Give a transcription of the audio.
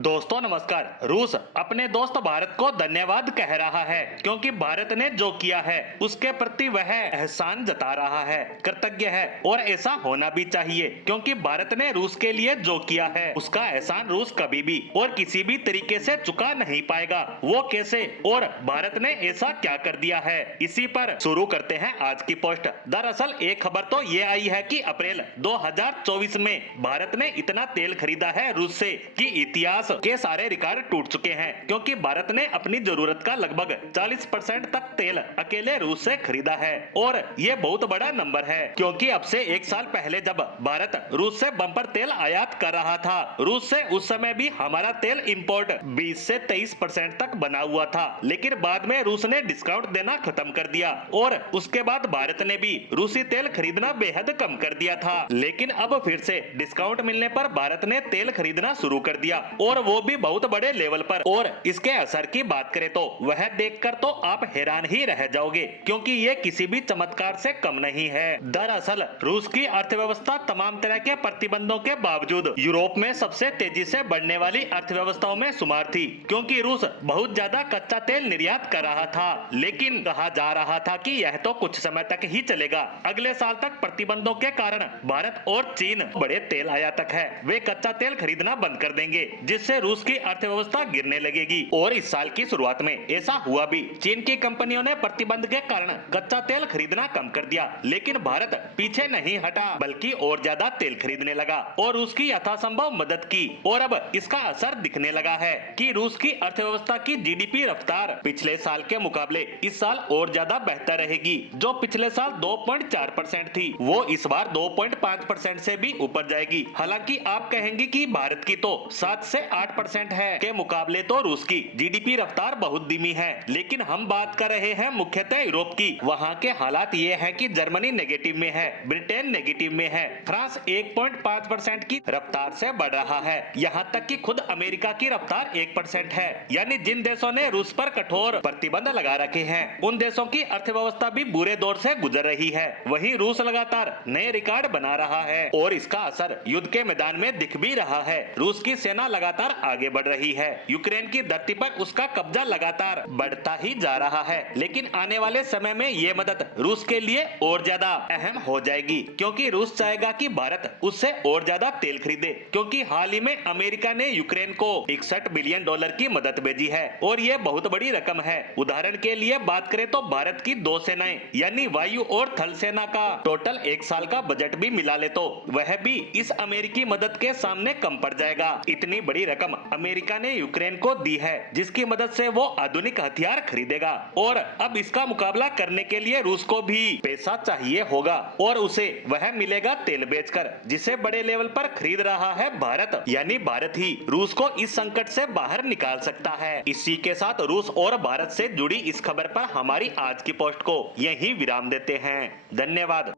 दोस्तों नमस्कार। रूस अपने दोस्त भारत को धन्यवाद कह रहा है क्योंकि भारत ने जो किया है उसके प्रति वह एहसान जता रहा है, कृतज्ञ है और ऐसा होना भी चाहिए क्योंकि भारत ने रूस के लिए जो किया है उसका एहसान रूस कभी भी और किसी भी तरीके से चुका नहीं पाएगा। वो कैसे और भारत ने ऐसा क्या कर दिया है, इसी पर शुरू करते हैं आज की पोस्ट। दरअसल एक खबर तो ये आई है कि अप्रैल 2024 में भारत ने इतना तेल खरीदा है रूस से कि इतिहास के सारे रिकॉर्ड टूट चुके हैं क्योंकि भारत ने अपनी जरूरत का लगभग 40% तक तेल अकेले रूस से खरीदा है। और ये बहुत बड़ा नंबर है क्योंकि अब से एक साल पहले जब भारत रूस से बम्पर तेल आयात कर रहा था, रूस से उस समय भी हमारा तेल इंपोर्ट 20 से 23% तक बना हुआ था, लेकिन बाद में रूस ने डिस्काउंट देना खत्म कर दिया और उसके बाद भारत ने भी रूसी तेल खरीदना बेहद कम कर दिया था। लेकिन अब फिर से डिस्काउंट मिलने पर भारत ने तेल खरीदना शुरू कर दिया और वो भी बहुत बड़े लेवल पर। और इसके असर की बात करें तो वह देखकर तो आप हैरान ही रह जाओगे क्योंकि ये किसी भी चमत्कार से कम नहीं है। दरअसल रूस की अर्थव्यवस्था तमाम तरह के प्रतिबंधों के बावजूद यूरोप में सबसे तेजी से बढ़ने वाली अर्थव्यवस्थाओं में शुमार थी क्योंकि रूस बहुत ज्यादा कच्चा तेल निर्यात कर रहा था। लेकिन कहा जा रहा था कि यह तो कुछ समय तक ही चलेगा, अगले साल तक प्रतिबंधों के कारण भारत और चीन बड़े तेल आयातक है, वे कच्चा तेल खरीदना बंद कर देंगे जिससे रूस की अर्थव्यवस्था गिरने लगेगी। और इस साल की शुरुआत में ऐसा हुआ भी, चीन की कंपनियों ने प्रतिबंध के कारण कच्चा तेल खरीदना कम कर दिया, लेकिन भारत पीछे नहीं हटा बल्कि और ज्यादा तेल खरीदने लगा और रूस की यथासंभव मदद की। और अब इसका असर दिखने लगा है कि रूस की अर्थव्यवस्था की जीडीपी रफ्तार पिछले साल के मुकाबले इस साल और ज्यादा बेहतर रहेगी। जो पिछले साल 2.4% थी वो इस बार 2.5% से भी ऊपर जाएगी। हालांकि आप कहेंगे कि भारत की तो 7 से 8% है के मुकाबले तो रूस की जीडीपी रफ्तार बहुत धीमी है, लेकिन हम बात कर रहे हैं मुख्यतः यूरोप की। वहाँ के हालात ये है कि जर्मनी नेगेटिव में है, ब्रिटेन नेगेटिव में है, फ्रांस 1.5% की रफ्तार से बढ़ रहा है, यहाँ तक कि खुद अमेरिका की रफ्तार 1% है। यानी जिन देशों ने रूस पर कठोर प्रतिबंध लगा रखे हैं उन देशों की अर्थव्यवस्था भी बुरे दौर से गुजर रही है। वहीं रूस लगातार नए रिकॉर्ड बना रहा है और इसका असर युद्ध के मैदान में दिख भी रहा है। रूस की सेना लगातार आगे बढ़ रही है, यूक्रेन की धरती पर उसका कब्जा लगातार बढ़ता ही जा रहा है, लेकिन आने वाले समय में ये मदद रूस के लिए और ज्यादा अहम हो जाएगी क्योंकि रूस चाहेगा कि भारत उससे और ज्यादा तेल खरीदे क्योंकि हाल ही में अमेरिका ने यूक्रेन को $61 बिलियन की मदद भेजी है और ये बहुत बड़ी रकम है। उदाहरण के लिए बात करें तो भारत की 2 सेनाएं यानी वायु और थल सेना का टोटल एक साल का बजट भी मिला ले तो वह भी इस अमेरिकी मदद के सामने कम पड़ जाएगा। इतनी बड़ी रकम अमेरिका ने यूक्रेन को दी है जिसकी मदद से वो आधुनिक हथियार खरीदेगा और अब इसका मुकाबला करने के लिए रूस को भी पैसा चाहिए होगा और उसे वह मिलेगा तेल बेचकर, जिसे बड़े लेवल पर खरीद रहा है भारत। यानी भारत ही रूस को इस संकट से बाहर निकाल सकता है। इसी के साथ रूस और भारत से जुड़ी इस खबर पर हमारी आज की पोस्ट को यहीं विराम देते हैं। धन्यवाद।